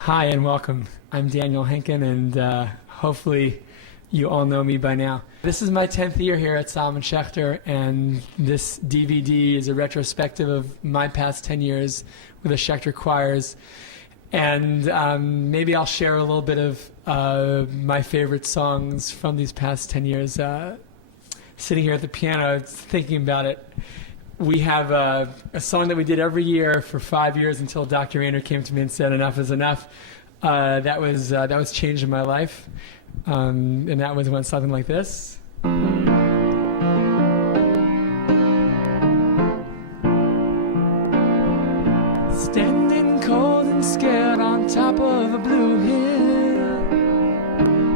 Hi and welcome. I'm Daniel Henkin, and hopefully you all know me by now. This is my 10th year here at Solomon Schechter, and this DVD is a retrospective of my past 10 years with the Schechter choirs. And maybe I'll share a little bit of my favorite songs from these past 10 years. Sitting here at the piano, thinking about it, we have a song that we did every year for 5 years until Dr. Rayner came to me and said, enough is enough. That was change in my life. And that went something like this. Standing cold and scared on top of a blue hill.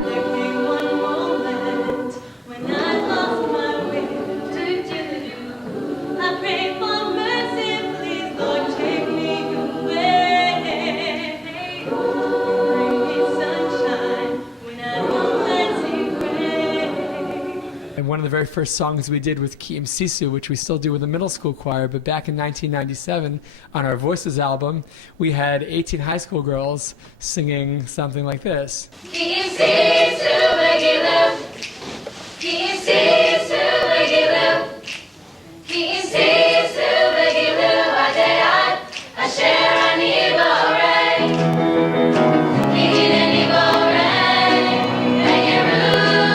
There came one moment when I lost my way. Do-do-do. I pray for mercy, please, Lord, take me away. Bring me sunshine when I know that's gray. And one of the very first songs we did was Ki'im Sisu, which we still do with the middle school choir, but back in 1997, on our Voices album, we had 18 high school girls singing something like this. Ki'im Sisu, Legiloo. Ki'im Sisu, Legiloo. Ki'im Sisu, Legiloo. Adayat, Asher Ani Borei. Ki'in Ani Borei. And Yerushalem.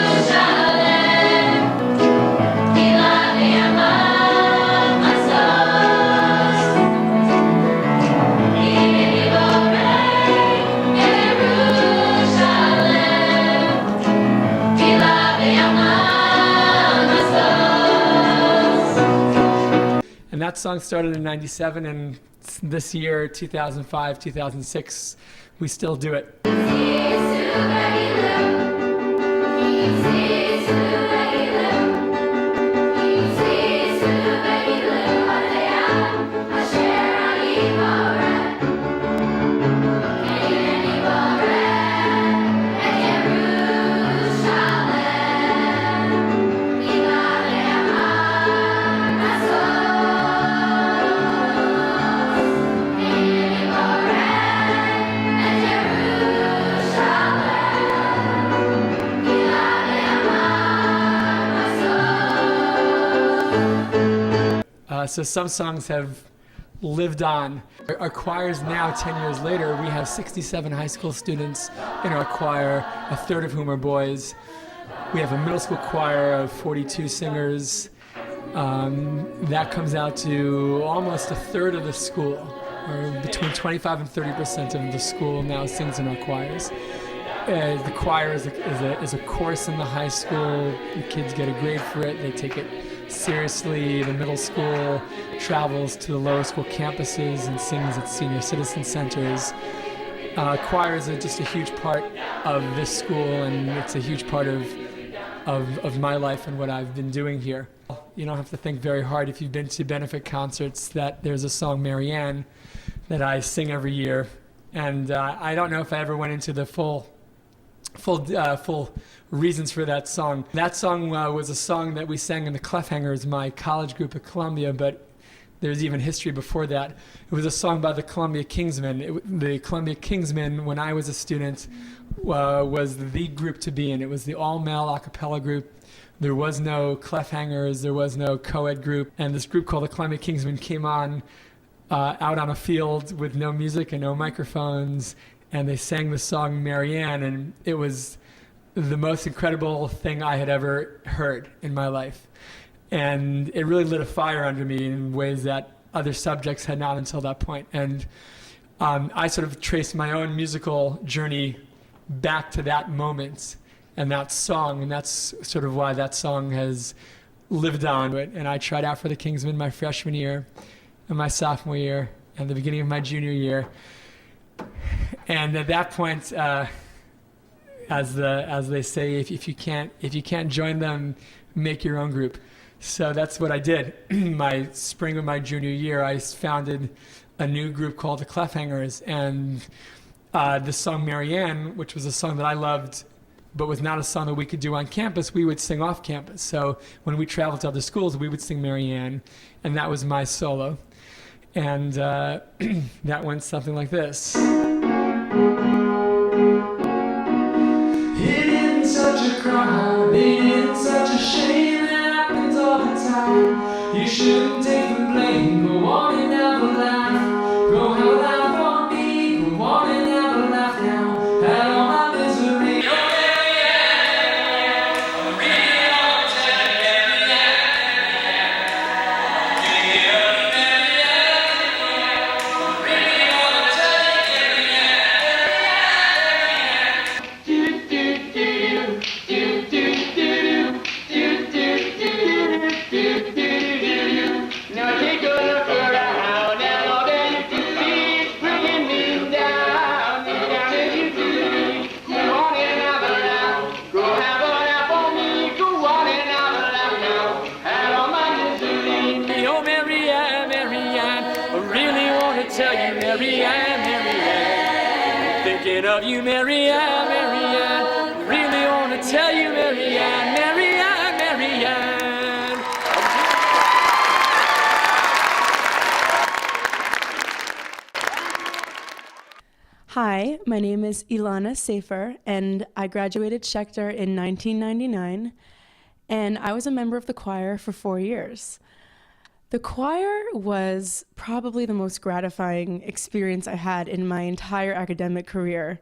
Kila V'yamam Asos. Ki'in Ani Borei. And Yerushalem. Kila V'yamam Asos. And that song started in 97, and this year, 2005, 2006, we still do it. So some songs have lived on. Our choirs now, 10 years later, we have 67 high school students in our choir, a third of whom are boys. We have a middle school choir of 42 singers. That comes out to almost a third of the school, or between 25 and 30% of the school now sings in our choirs. The choir is a course in the high school. The kids get a grade for it. They take it seriously. The middle school travels to the lower school campuses and sings at senior citizen centers. Choirs are just a huge part of this school, and it's a huge part of my life and what I've been doing here. You don't have to think very hard if you've been to benefit concerts that there's a song, Marianne, that I sing every year. And I don't know if I ever went into the full reasons for that song. That song was a song that we sang in the Clefhangers, my college group at Columbia, but there's even history before that. It was a song by the Columbia Kingsmen. The Columbia Kingsmen, when I was a student, was the group to be in. It was the all-male a cappella group. There was no Clefhangers, there was no co-ed group, and this group called the Columbia Kingsmen came on out on a field with no music and no microphones, and they sang the song Marianne, and it was the most incredible thing I had ever heard in my life. And it really lit a fire under me in ways that other subjects had not until that point. And I sort of traced my own musical journey back to that moment and that song, and that's sort of why that song has lived on. And I tried out for the Kingsmen my freshman year and my sophomore year and the beginning of my junior year. And at that point, as they say, if you can't join them, make your own group. So that's what I did. My spring of my junior year, I founded a new group called the Clefhangers, and the song Marianne, which was a song that I loved but was not a song that we could do on campus. We would sing off campus. So when we traveled to other schools, we would sing Marianne, and that was my solo. And that went something like this. It isn't such a crime, it isn't such a shame, it happens all the time. You shouldn't take the blame, go on and have a laugh. Go have a laugh on me, go on and have a laugh now. At all my misery. Of you, Marianne, Marianne, really want to tell you, Marianne, Marianne, Marianne. Hi, my name is Ilana Safer, and I graduated Schechter in 1999, and I was a member of the choir for 4 years. The choir was probably the most gratifying experience I had in my entire academic career.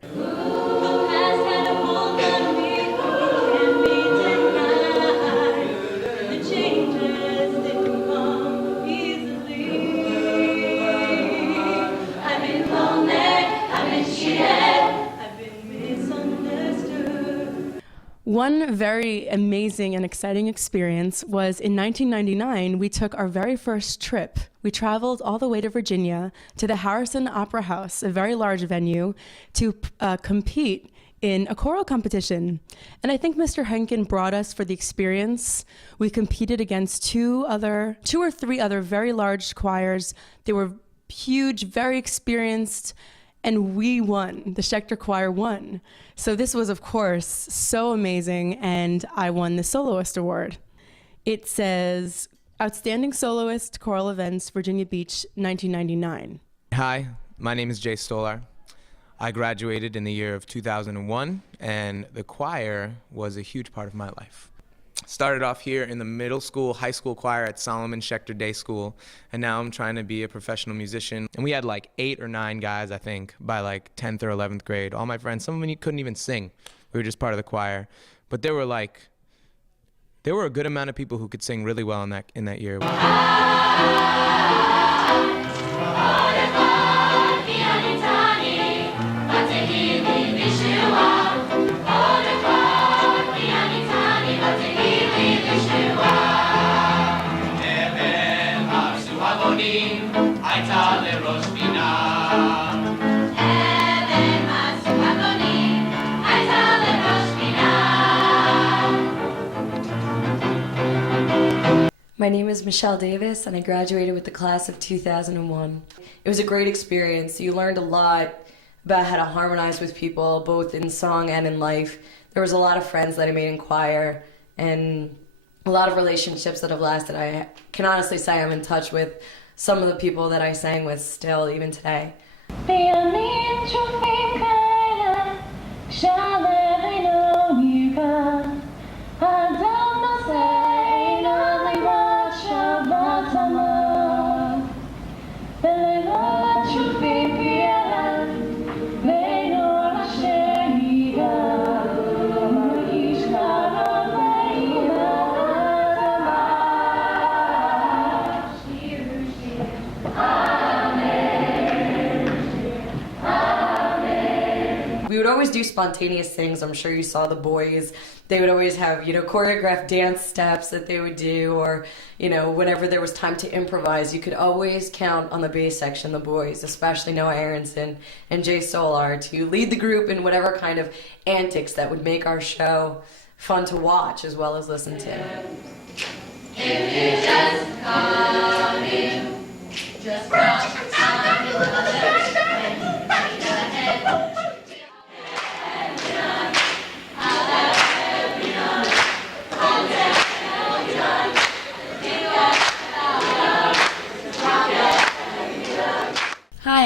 One very amazing and exciting experience was in 1999, we took our very first trip. We traveled all the way to Virginia to the Harrison Opera House, a very large venue, to compete in a choral competition. And I think Mr. Henkin brought us for the experience. We competed against two or three other very large choirs. They were huge, very experienced, and we won. The Schechter Choir won. So this was, of course, so amazing, and I won the Soloist Award. It says, Outstanding Soloist, Choral Events, Virginia Beach, 1999. Hi, my name is Jay Stolar. I graduated in the year of 2001, and the choir was a huge part of my life. Started off here in the middle school, high school choir at Solomon Schechter Day School, and now I'm trying to be a professional musician. And we had like 8 or 9 guys, I think, by like 10th or 11th grade. All my friends, some of them couldn't even sing. We were just part of the choir. But there were a good amount of people who could sing really well in that year. My name is Michelle Davis, and I graduated with the class of 2001. It was a great experience. You learned a lot about how to harmonize with people, both in song and in life. There was a lot of friends that I made in choir, and a lot of relationships that have lasted. I can honestly say I'm in touch with some of the people that I sang with still, even today. We would always do spontaneous things. I'm sure you saw the boys. They would always have, choreographed dance steps that they would do, or, whenever there was time to improvise, you could always count on the bass section, the boys, especially Noah Aronson and Jay Solar, to lead the group in whatever kind of antics that would make our show fun to watch as well as listen to. If you just come in, just come in, your head.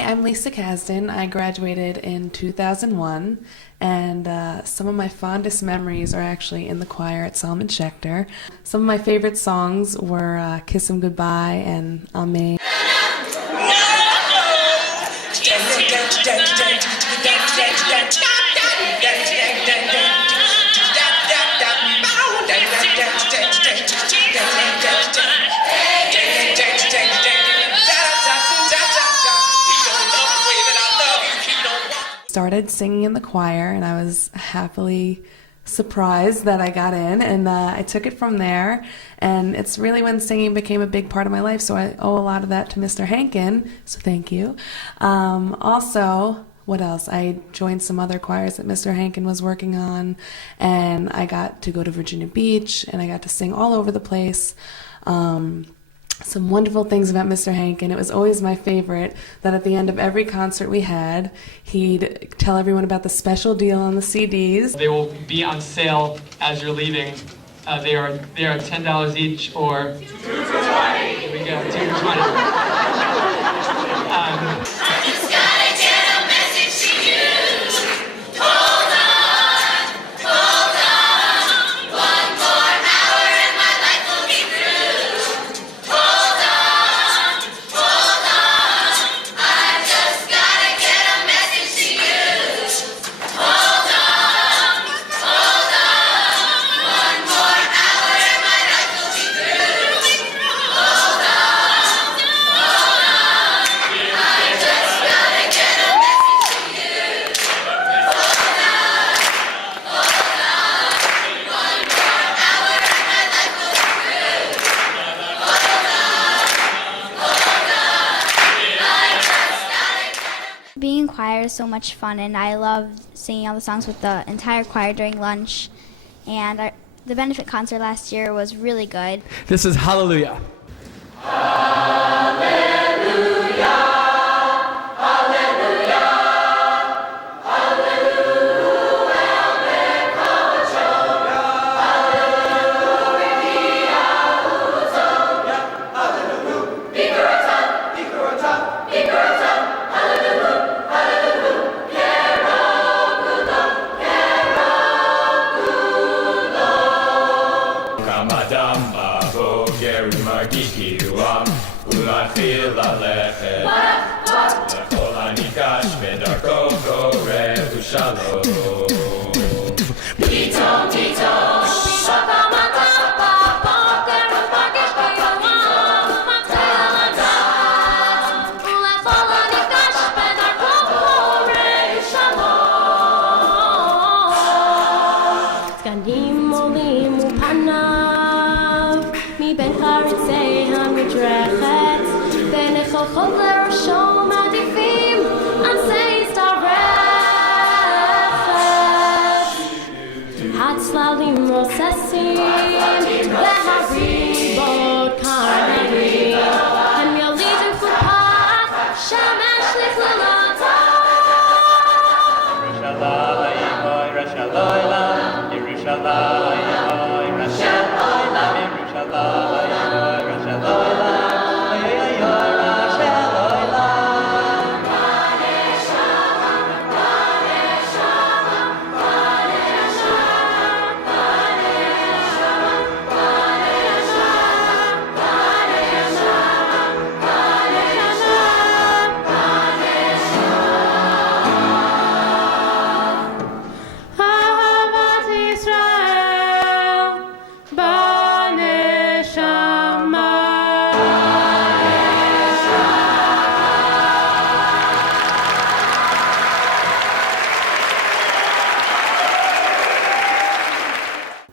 I'm Lisa Kasdan. I graduated in 2001, and some of my fondest memories are actually in the choir at Salmon Schechter. Some of my favorite songs were Kiss 'Em Goodbye and Amen. Started singing in the choir, and I was happily surprised that I got in, and I took it from there. And it's really when singing became a big part of my life, so I owe a lot of that to Mr. Henkin, so thank you. Also, what else? I joined some other choirs that Mr. Henkin was working on, and I got to go to Virginia Beach, and I got to sing all over the place. Some wonderful things about Mr. Henkin. It was always my favorite that at the end of every concert we had, he'd tell everyone about the special deal on the CDs. They will be on sale as you're leaving. They are $10 each, or $2.20. Here we go, $2.20. Being in choir is so much fun, and I love singing all the songs with the entire choir during lunch. And the benefit concert last year was really good. This is Hallelujah.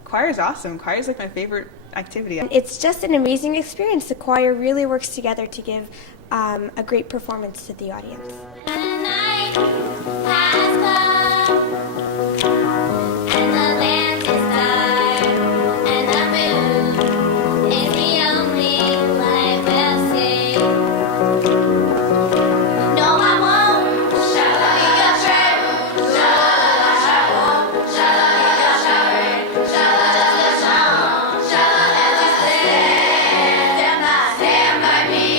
Choir is awesome. Choir is like my favorite activity. It's just an amazing experience. The choir really works together to give a great performance to the audience. Stand by me.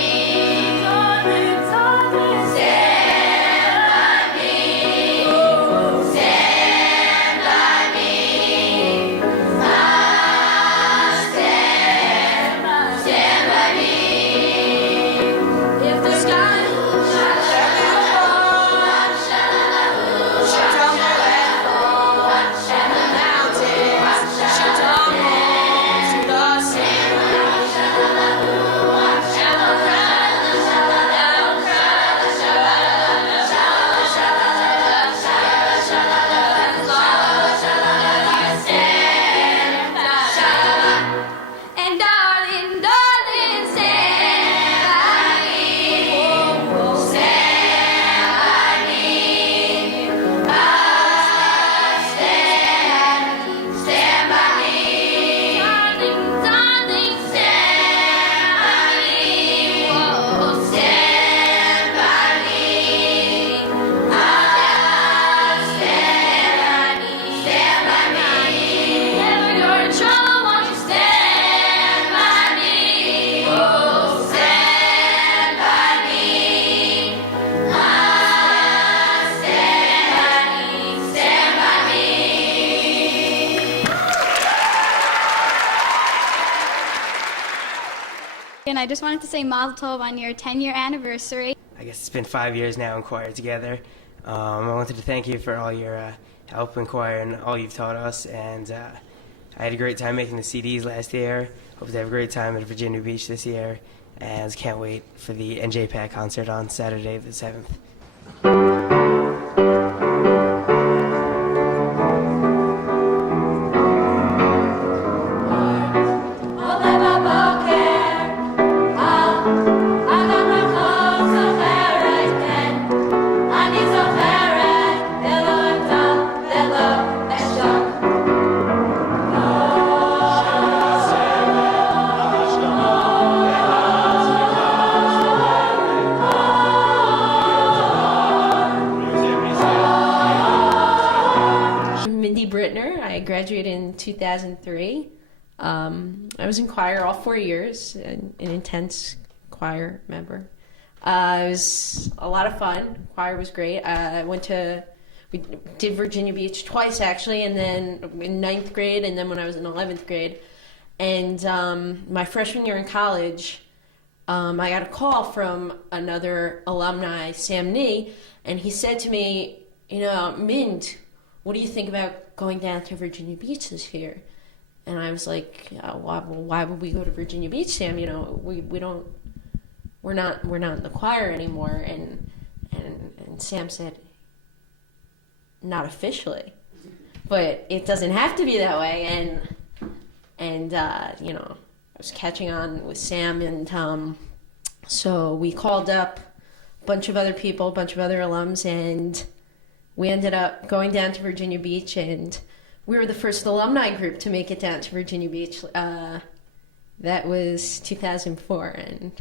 And I just wanted to say Mazel Tov on your 10-year anniversary. I guess it's been 5 years now in choir together. I wanted to thank you for all your help in choir and all you've taught us. And I had a great time making the CDs last year. Hope to have a great time at Virginia Beach this year. And can't wait for the NJPAC concert on Saturday the 7th. I graduated in 2003. I was in choir all 4 years, an intense choir member. It was a lot of fun. Choir was great. We did Virginia Beach twice actually, and then in 9th grade, and then when I was in 11th grade. And my freshman year in college, I got a call from another alumni, Sam Nee, and he said to me, Mind, what do you think about going down to Virginia Beach this year? And I was like, why would we go to Virginia Beach, Sam? We're not in the choir anymore. And Sam said, not officially, but it doesn't have to be that way. And I was catching on with Sam, and so we called up a bunch of other people, a bunch of other alums, and we ended up going down to Virginia Beach, and we were the first alumni group to make it down to Virginia Beach. That was 2004, and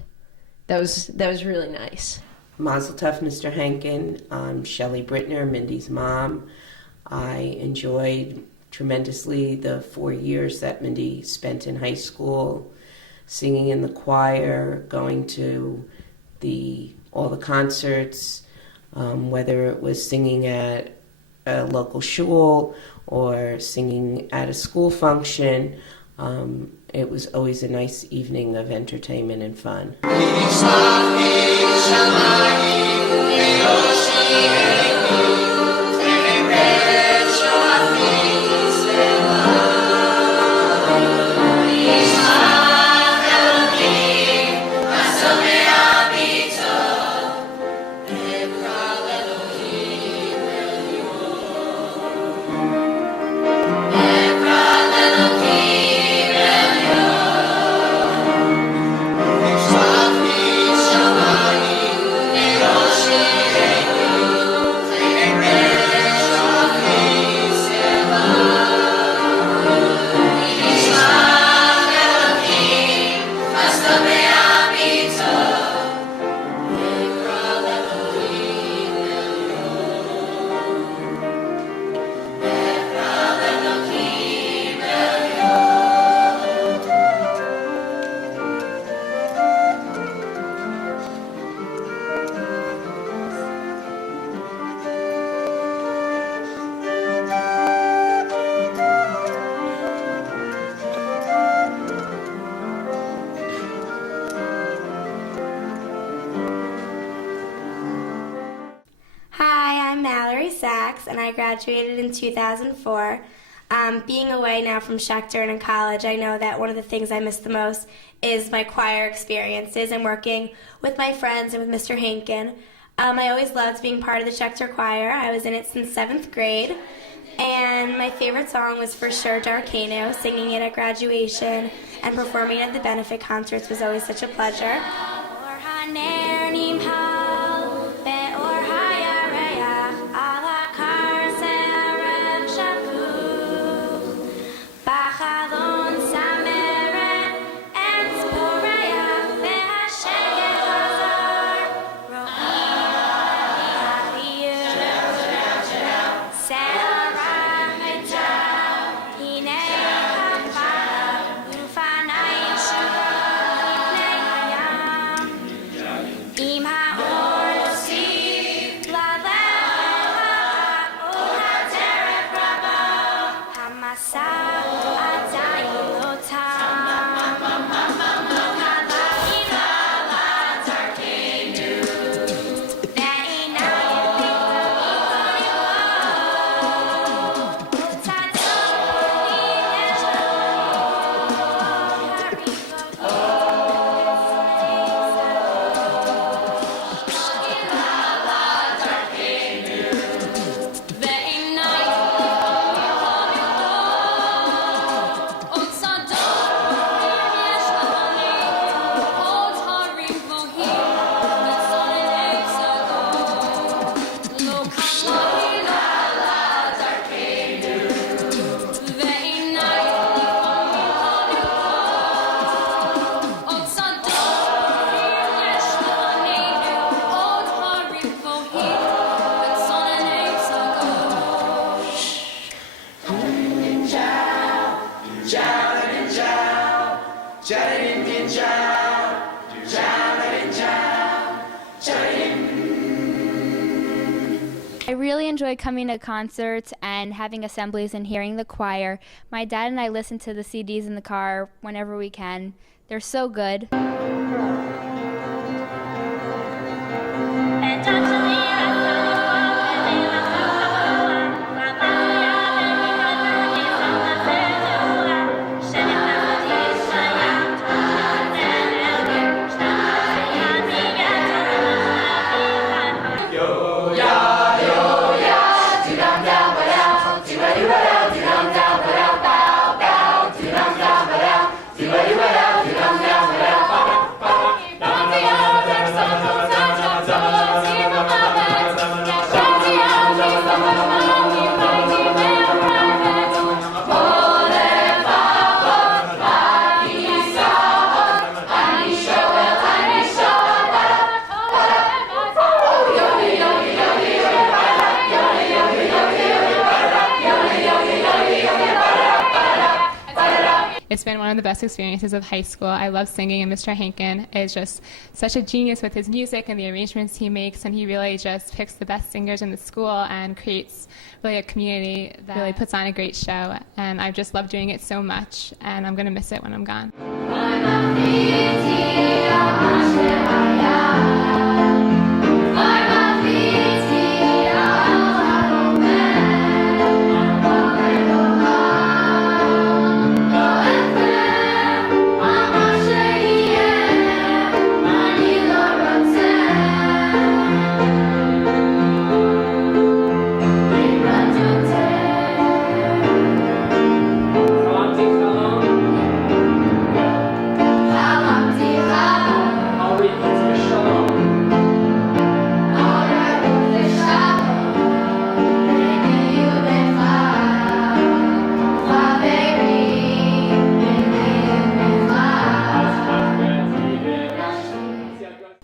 that was really nice. Mazel Tov, Mr. Henkin. I'm Shelley Brittner, Mindy's mom. I enjoyed tremendously the 4 years that Mindy spent in high school, singing in the choir, going to all the concerts, whether it was singing at a local shul or singing at a school function. It was always a nice evening of entertainment and fun. And I graduated in 2004. Being away now from Schechter and in college, I know that one of the things I miss the most is my choir experiences and working with my friends and with Mr. Henkin. I always loved being part of the Schechter choir. I was in it since 7th grade. And my favorite song was for sure Darkano. Singing it at graduation and performing at the benefit concerts was always such a pleasure. really enjoy coming to concerts and having assemblies and hearing the choir. My dad and I listen to the CDs in the car whenever we can. They're so good. It's been one of the best experiences of high school. I love singing, and Mr. Henkin is just such a genius with his music and the arrangements he makes, and he really just picks the best singers in the school and creates really a community that really puts on a great show. And I've just loved doing it so much, and I'm going to miss it when I'm gone.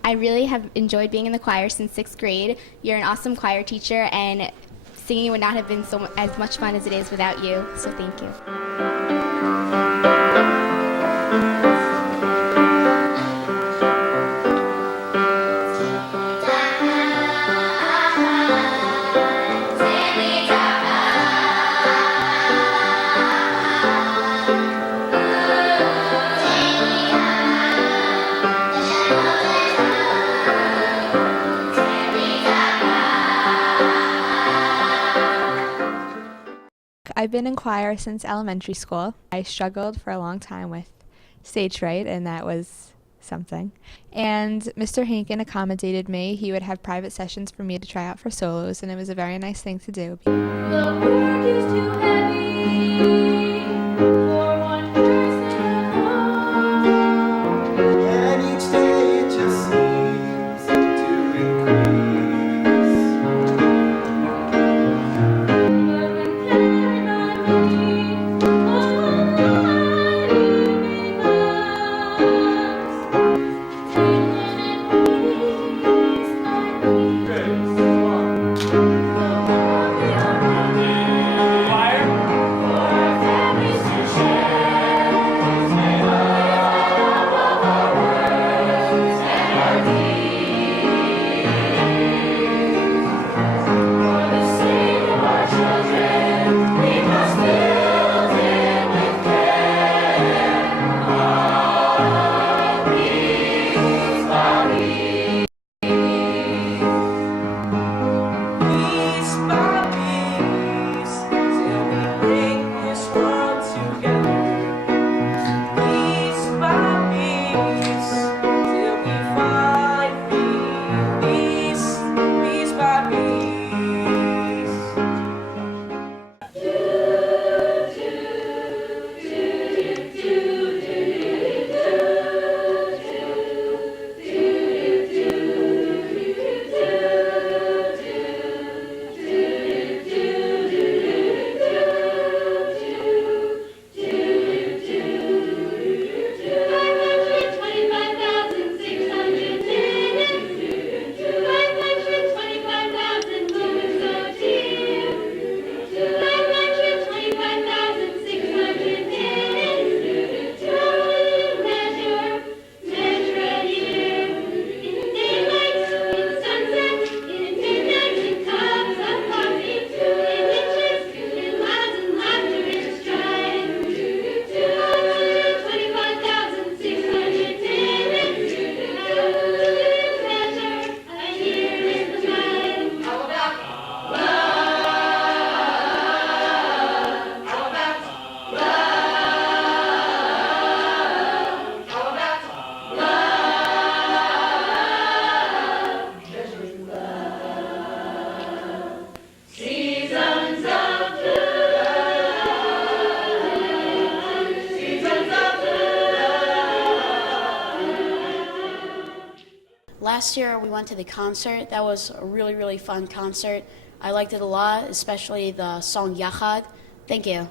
I really have enjoyed being in the choir since 6th grade. You're an awesome choir teacher, and singing would not have been as much fun as it is without you, so thank you. I've been in choir since elementary school. I struggled for a long time with stage fright, and that was something. And Mr. Henkin accommodated me. He would have private sessions for me to try out for solos, and it was a very nice thing to do. The work is too heavy for one person alone. And each day it just seems to increase. But when Karen and me, all evening loves, twinkling in peace like these. The more we are running, for Last year we went to the concert. That was a really, really fun concert. I liked it a lot, especially the song Yachad. Thank you.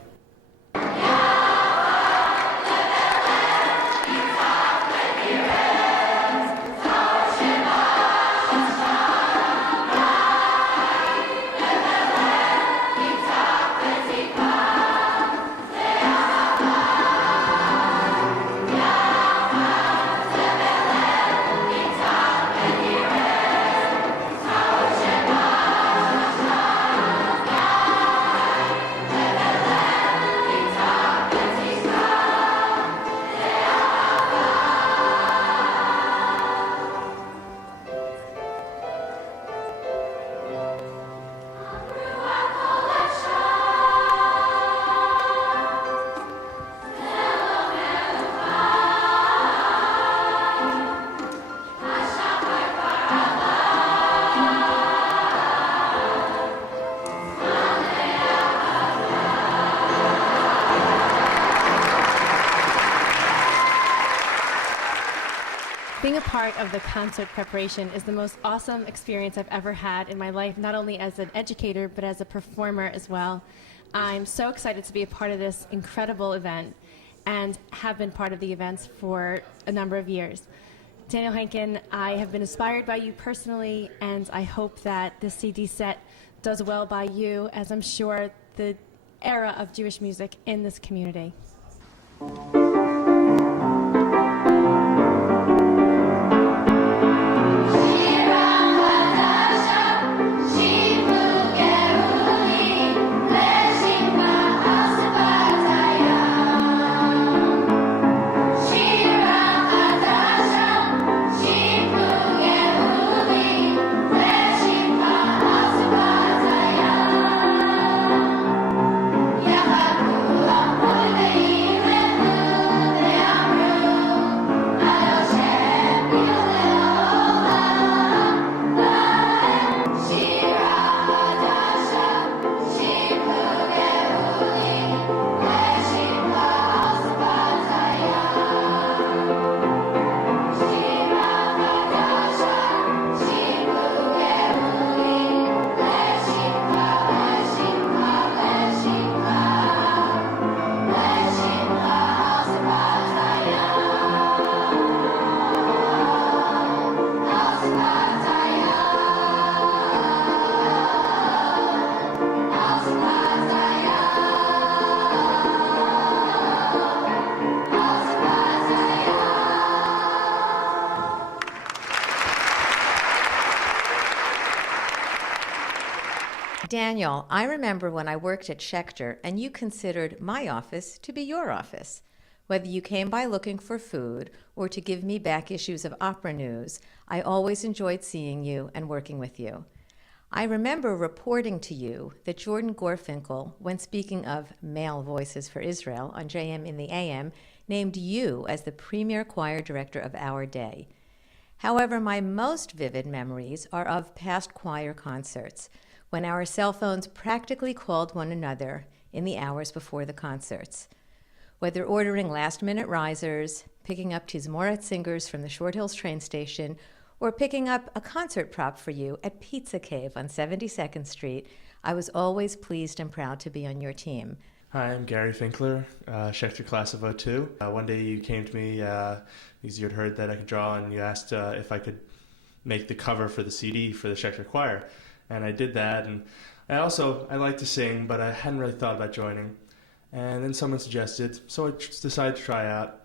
Being a part of the concert preparation is the most awesome experience I've ever had in my life, not only as an educator, but as a performer as well. I'm so excited to be a part of this incredible event and have been part of the events for a number of years. Daniel Henkin, I have been inspired by you personally, and I hope that this CD set does well by you, as I'm sure the era of Jewish music in this community. Daniel, I remember when I worked at Schechter and you considered my office to be your office. Whether you came by looking for food or to give me back issues of Opera News, I always enjoyed seeing you and working with you. I remember reporting to you that Jordan Gorfinkel, when speaking of male voices for Israel on JM in the AM, named you as the premier choir director of our day. However, my most vivid memories are of past choir concerts, when our cell phones practically called one another in the hours before the concerts. Whether ordering last-minute risers, picking up Tizmoret singers from the Short Hills train station, or picking up a concert prop for you at Pizza Cave on 72nd Street, I was always pleased and proud to be on your team. Hi, I'm Gary Finkler, Schechter class of 02. One day you came to me because you had heard that I could draw, and you asked if I could make the cover for the CD for the Schechter Choir. And I did that, and I like to sing, but I hadn't really thought about joining. And then someone suggested, so I just decided to try out,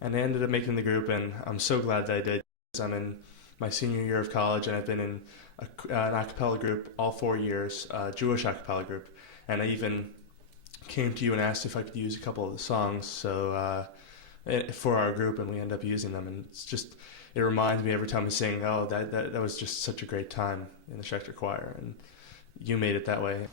and I ended up making the group, and I'm so glad that I did. I'm in my senior year of college, and I've been in an a cappella group all 4 years, Jewish a cappella group, and I even came to you and asked if I could use a couple of the songs for our group, and we ended up using them, and it reminds me every time I sing, oh, that was just such a great time in the Schechter Choir, and you made it that way.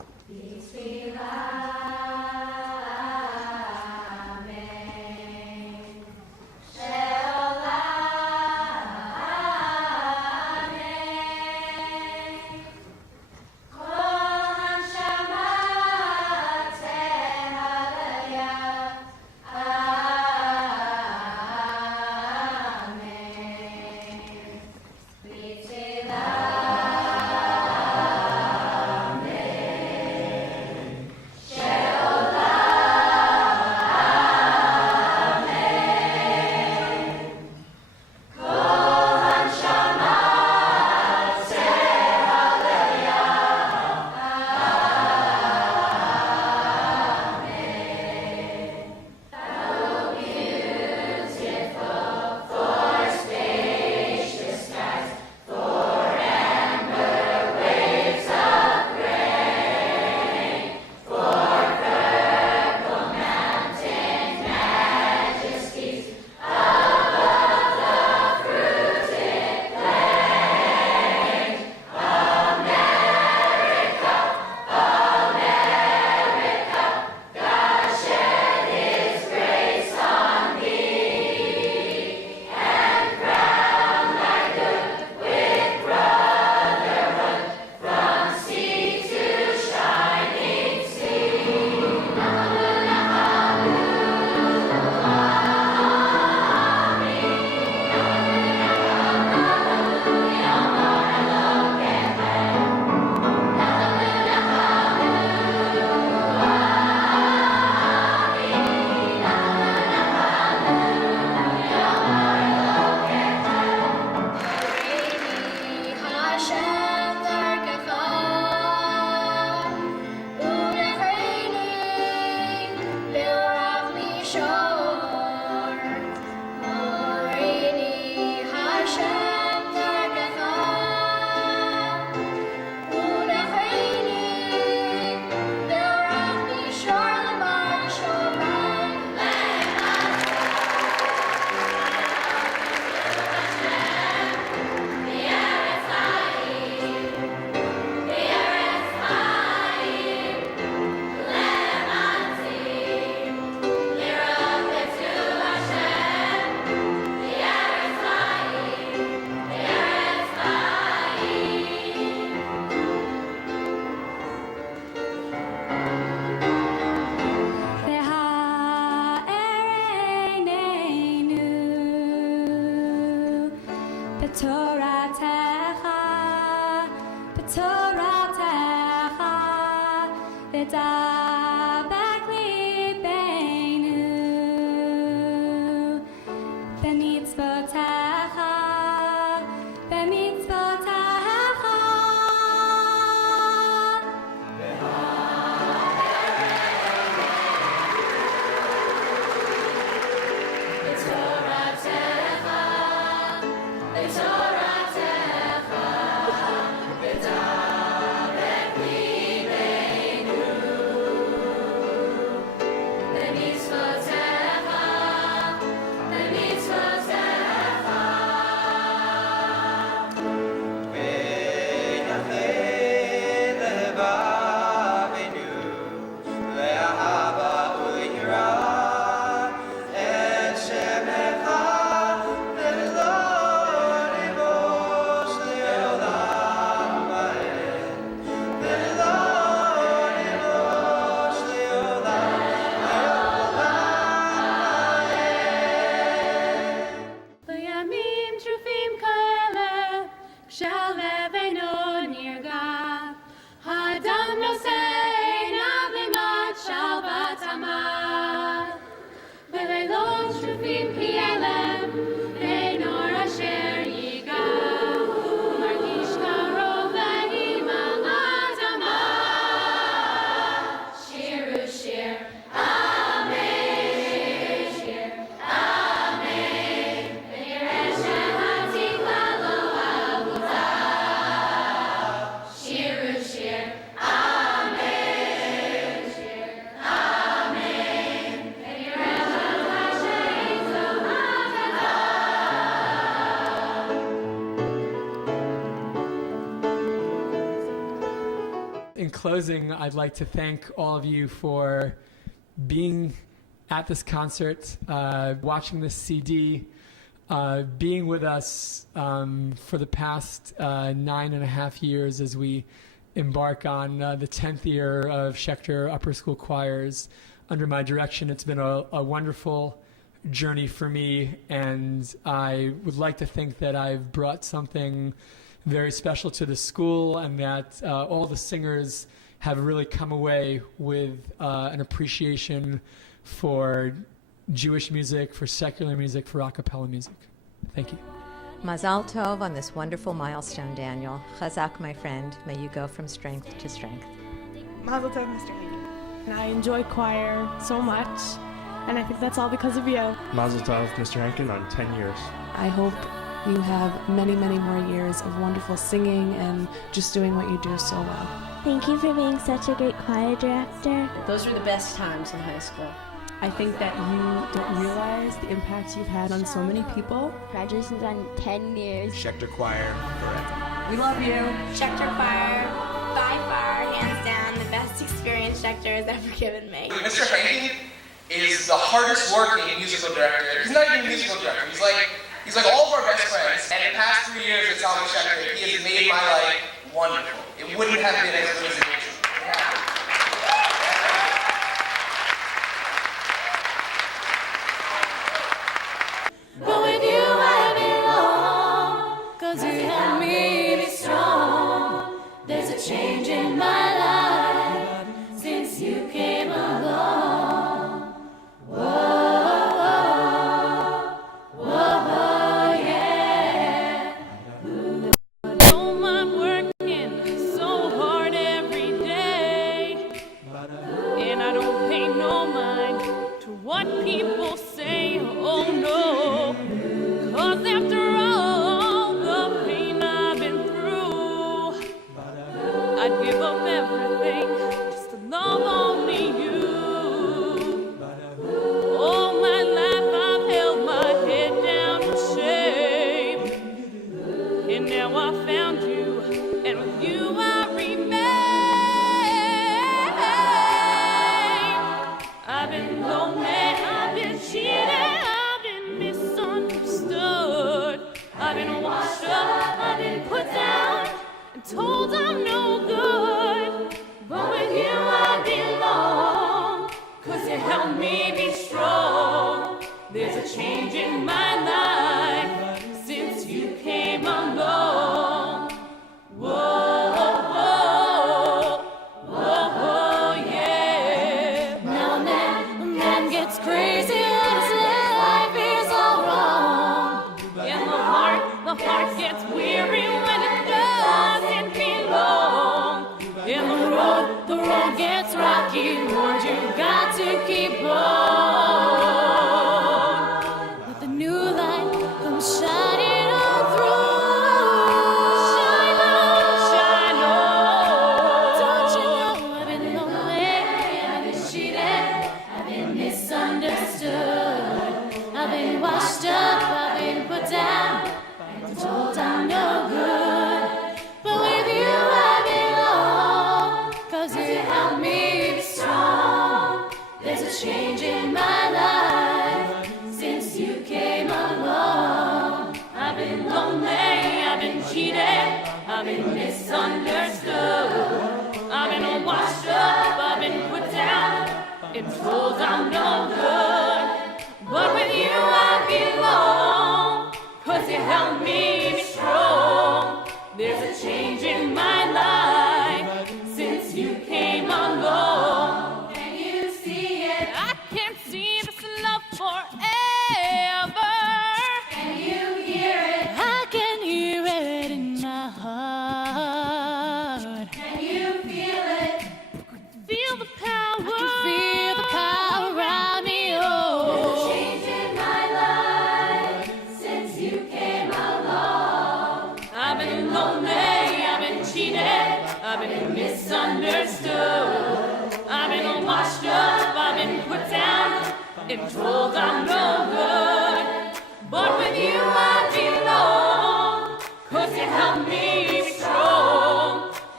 בתורתך, בתורתך, ודבק ליבנו, במצוותיך, במצוותיך. בימים טרופים כאלה, כשלבנו נרגע, האדם נושא עיניו למען שלוותם. בלילות טרופים כאלה, אין אור אשר ייגע, מרגיש קרוב עם האדמה. שירו שיר, אמן, שיר, אמן. ונראה שהתקווה לא אבודה. שירו שיר, אמן, שיר, אמן. ונראה שהשם זו אגדה. In closing, I'd like to thank all of you for being at this concert, watching this CD, being with us for the past 9.5 years as we embark on the 10th year of Schechter Upper School Choirs under my direction. It's been a wonderful journey for me, and I would like to think that I've brought something very special to the school, and that all the singers have really come away with an appreciation for Jewish music, for secular music, for a cappella music. Thank you. Mazal Tov on this wonderful milestone, Daniel. Chazak, my friend. May you go from strength to strength. Mazel tov, Mr. Henkin. And I enjoy choir so much, and I think that's all because of you. Mazel tov, Mr. Henkin, on 10 years. I hope you have many, many more years of wonderful singing and just doing what you do so well. Thank you for being such a great choir director. Those were the best times in high school. I think that you don't realize the impact you've had on so many people. Graduation's on 10 years. Schechter Choir forever. We love you. Schechter Choir, by far, hands down, the best experience Schechter has ever given me. Mr. Henkin is the hardest working musical director. He's not even a musical director. He's like all of our best friends. And in the past 3 years at Salvation Schechter, he has made my life wonderful. It wouldn't have been as good as it is. But with you I belong, 'cause you help me be strong. There's a change in my life since you came along. Whoa, whoa, yeah. Know I'm working so hard every day, and I don't pay no mind to what people say. Oh no. 'Cause after all the pain I've been through, I'd give up everything just to love only you. All my life I've held my head down in shame, and now I found you, and with you I remain. I've been lonely, I've been cheated, I've been misunderstood, I've been washed up, I've been put down and told I'm no good. But with you I belong, 'cause you help me be strong. There's a change in my life since you came gets weary when it doesn't belong. And the road gets rocky, Lord, you got to keep on. Let the new light come shining on through. Shine on, shine on. Don't you know I've been lonely, I've been cheated, I've been misunderstood, I've been washed up, I've been put down, and told I'm no good. But with you I belong, 'cause you help me be strong. There's a change in my life since you came along. I've been lonely, I've been cheated, I've been misunderstood, I've been washed up, I've been put down, and told I'm no good. But with you I belong, 'cause you help me be strong. There's a change in my life since you came along. Can you see it? I can see this love forever. Can you hear it? I can hear it in my heart. Can you feel it? Feel the power. I can feel the power around me. Oh, there's a change in my life since you came along. I've been lonely, I've been cheated, I've been misunderstood, I've been washed up, I've been put down, and told I'm no good. But with you I belong, 'cause you help me be strong.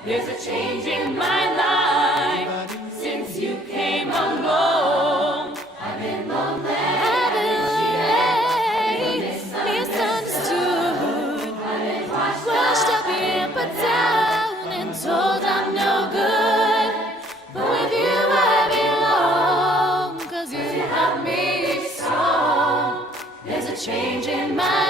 There's a change in my life since you came along. I've been lonely, I've been misunderstood, I've been washed up and put down, and told I'm no good. But with you I belong, 'cause you help me be strong. There's a change in my